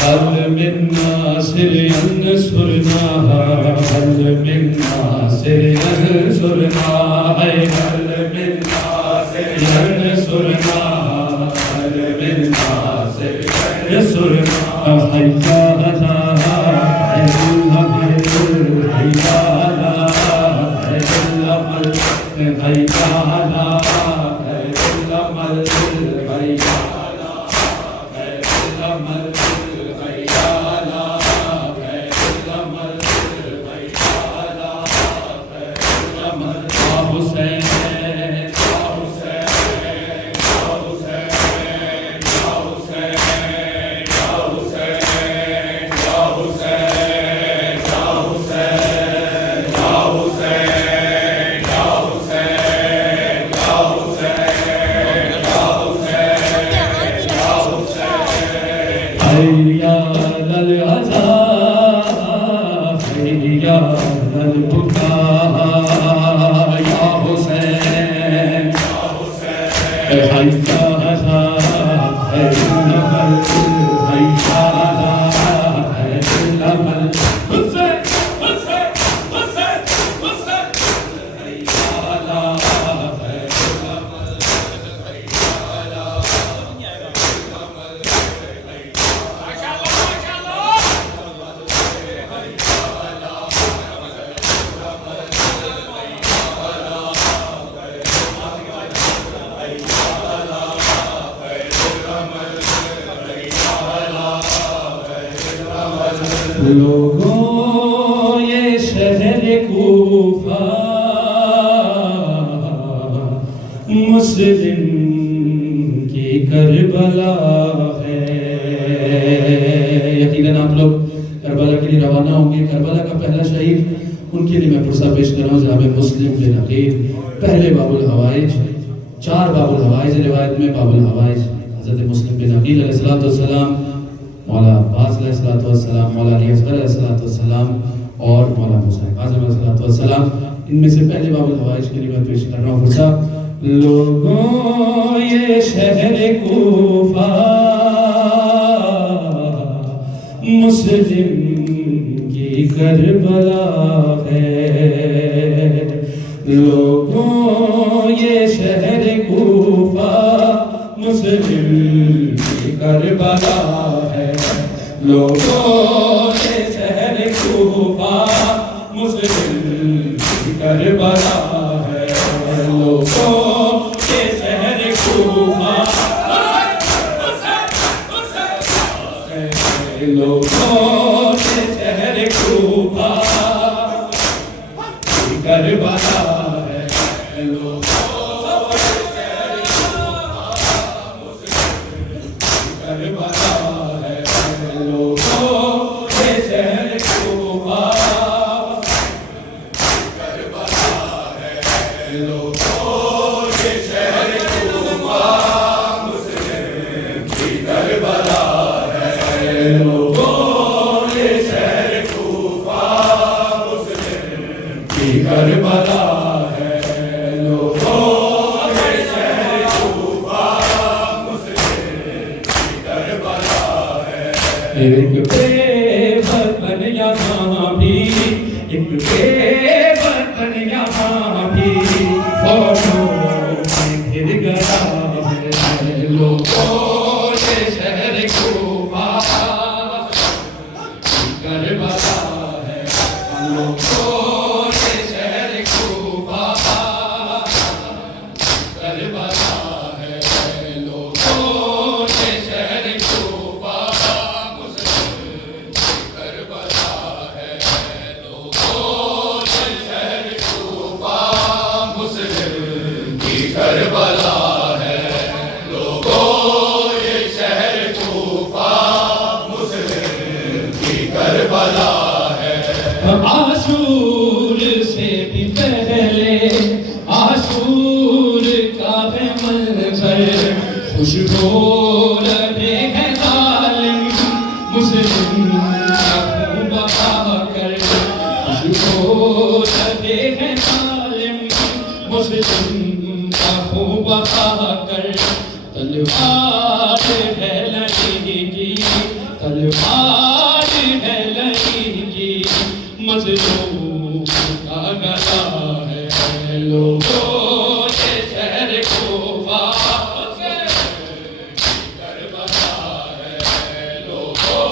هل من ناصر ينصرنا هل من ناصر ينصرنا هل من ناصر ينصرنا هل من ناصر ينصرنا هيا هلا لوگوں یہ شہر کوفہ مسلم کی کربلا ہے. یقیناً آپ لوگ کربلا کے لیے روانہ ہوں گے. کربلا کا پہلا شہید ان کے لیے میں پرسہ پیش کر رہا ہوں جناب مسلم بن عقیل. پہلے باب الحوائج، 4 باب الحوائج روایت میں باب الحوائج حضرت مسلم بن عقیل علیہ السلام، مولا عباس علیہ السلام، مولا علی اصغر علیہ السلام اور مولا موسیٰ کاظم علیہ السلام. ان میں سے پہلے باب الحوائج کے لیے میں پیش کر رہا ہوں فرصہ. لوگوں یہ شہر کوفہ مسلم کی کربلا ہے. لوگوں یہ شہر کوفہ مسلم کی کربلا ہے. لوگوں یہ شہر کوفہ مسلم کی کربلا ہے. لوگوں یہ شہر کوفہ لوگوں یہ شہر کوفہ کی کربلا ہے. ایک بے وطن یہاں بھی، ایک بے وطن یہاں بھی فوجوں میں گھر گیا ہے. لوگوں یہ شہر کوفہ کربلا ہے. لوگوں یہ شہر کوفہ کربلا ہے. لوگوں یہ شہر کوفہ کربلا ہے. لوگوں یہ شہر کوفہ مسلم کی کربلا ہے. عاشور سے بھی پہلے عاشور کا ہے خوش ہو رہے ہیں ظالم مسلم کا خون بہا کر، خوش ہو رہے ہیں ظالم مسلم کا خون بہا کر، تلوار ہے لڑی کی، تلوار ہے لڑی کی، مظلوم کا گلا ہے لوگوں کے شہر کوفہ سے کربلا ہے، لوگوں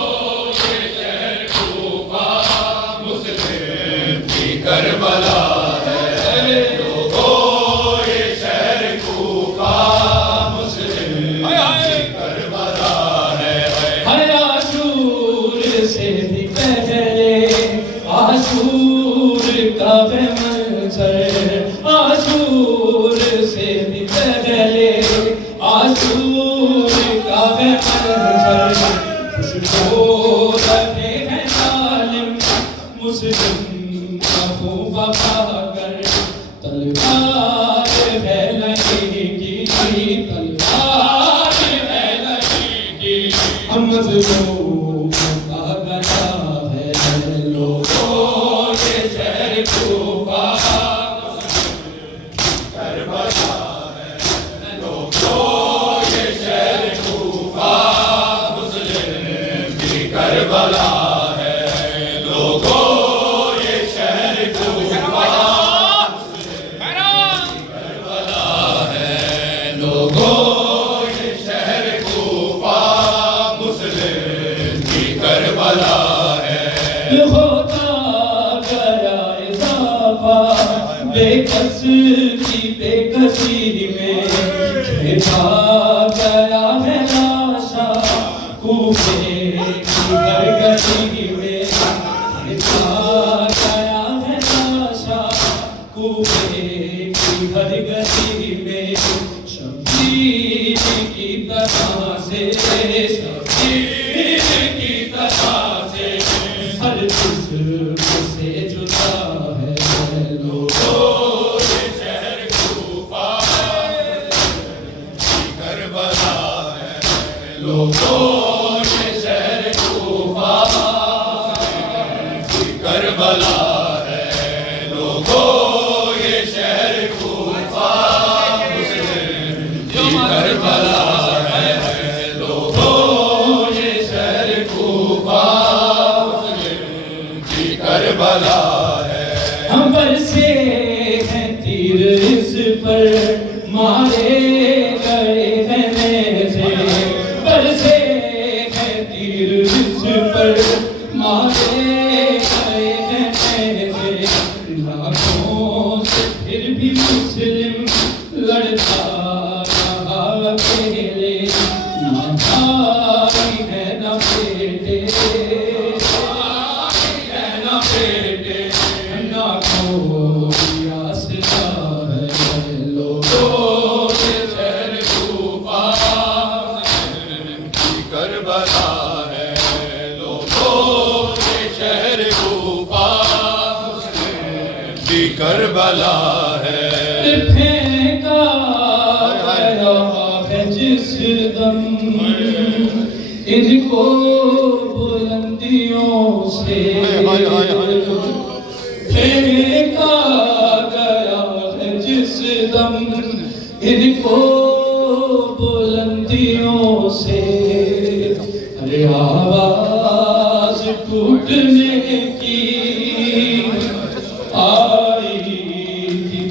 کے شہر کوفہ مسلم کی کربلا ہے، لوگوں کے شہر کوفہ مسلم کی کربلا ہے۔ ہر عاشور سے بھی پہلے عاشور کا ہے منظر، عاشور سے بھی پہلے عاشور کا ہے منظر، خوش ہو رہے ہیں ظالم مسلم کا خون بہا کر، تلوار ہے لڑی کی، تلوار ہے لڑی کی، ہم مظلوم کا گلا ہے لوگوں کے شہر کوفہ کربلا ہے، لوگوں کے شہر کوفہ مسلم کی کربلا ہے، لوگوں کے شہر کوفہ کربلا ہے، لوگوں کے شہر کوفہ مسلم کی کربلا ہے۔ ہوتا گیا اضافہ بے کس کی بے کسی میں، کھیتا گیا ہے لاشا کوفے کی گرگری میں، کھیتا گیا ہے لاشا کوفے کی گرگری میں، شبیر کی طرح سے، شبیر کی طرح سے ہر جسم سے جدا ہے، لوگوں کے شہر کوفہ کی کربلا ہے، لوگوں کے شہر کوفہ کی کربلا ہے، لوگوں کے شہر کوفہ مسلم کی کربلا ہے، لوگوں کے شہر کوفہ کربلا ہے۔ ہم برسے ہیں تیر اس پر مارے گئے ہیں نیزے، برسے ہیں تیر اس پر مارے گئے ہیں نیزے، لاکھوں سے پھر بھی مسلم لڑتا رہا اکیلے، نہ بھائی ہے نہ بیٹے، نہ کوئی آسرا ہے، لوگوں کے شہر کوفہ کی کربلا ہے، لوگوں کے شہر کوفہ کی کربلا ہے۔ پھینکا گیا ہے جس دم ان کو بلندیوں سے، پھینکا گیا ہے جس دم ان کو بلندیوں سے، ارے آواز ٹوٹنے کی آئی تھی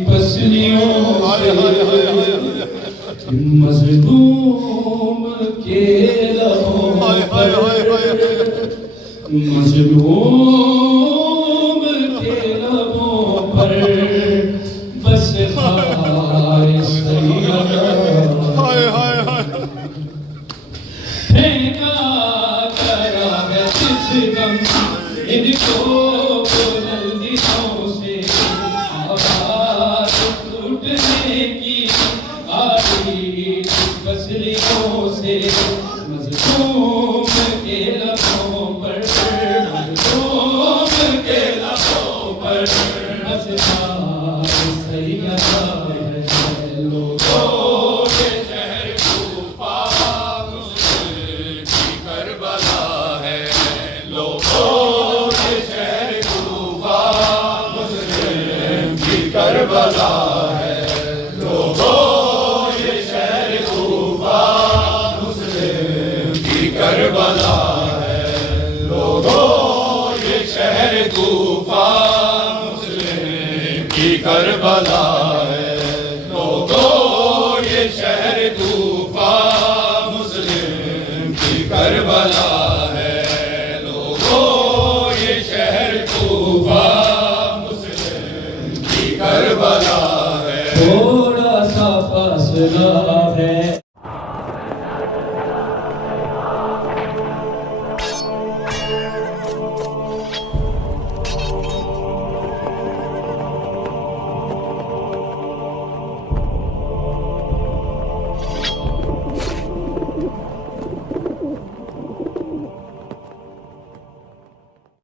پسلیوں سے، مظلوم کے لبوں پر، مظلوم کے لبوں پر بس خار سیدہ، پھینکا گیا ہے جس دم ان کو بلندیوں سے، آواز ٹوٹنے کی آئی پسلیوں سے، مظلوم کے لبوں پر، مظلوم کے لبوں پر بس خار سیدہ ہے، لوگوں کے شہر کوفہ کربلا ہے لوگوں یہ شہر کوفہ مسلم کی کربلا ہے لوگوں یہ شہر کوفہ مسلم کی کربلا ہے تھوڑا سا فاصلہ ہے